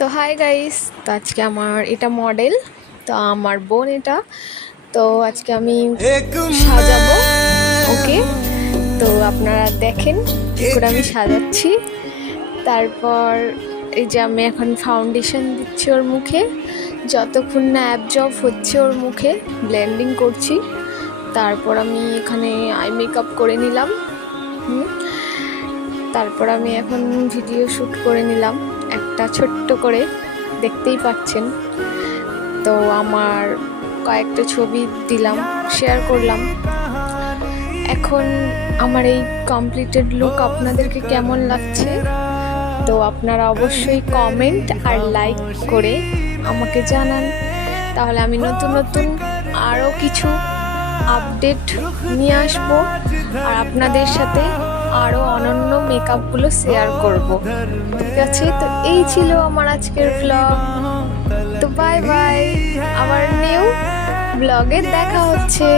তো hi guys, তো আজকে আমার এটা মডেল, তো আমার বোন এটা। তো আজকে আমি সাজাবো ওকে। তো আপনারা দেখেন কি করে আমি সাজাচ্ছি। তারপর এই যে আমি এখন ফাউন্ডেশন দিচ্ছি ওর মুখে, যতক্ষণ না অ্যাবজর্ব হচ্ছে ওর মুখে ব্লেন্ডিং করছি। তারপর আমি এখানে আই মেকআপ করে নিলাম। তারপর আমি এখন ভিডিও শ্যুট করে নিলাম একটা ছোট্ট করে, দেখতেই পাচ্ছেন। তো আমার কয়েকটা ছবি দিলাম, শেয়ার করলাম। এখন আমার এই কমপ্লিটেড লুক আপনাদেরকে কেমন লাগছে, তো আপনারা অবশ্যই কমেন্ট আর লাইক করে আমাকে জানান। তাহলে আমি নতুন নতুন আরও কিছু আপডেট নিয়ে আসবো আর আপনাদের সাথে আরও অনন্য মেকআপগুলো শেয়ার করব। ঠিক আছে, তো এই ছিল আমার আজকের ব্লগ। তো বাই বাই, আমার নিউ ব্লগে দেখা হচ্ছে।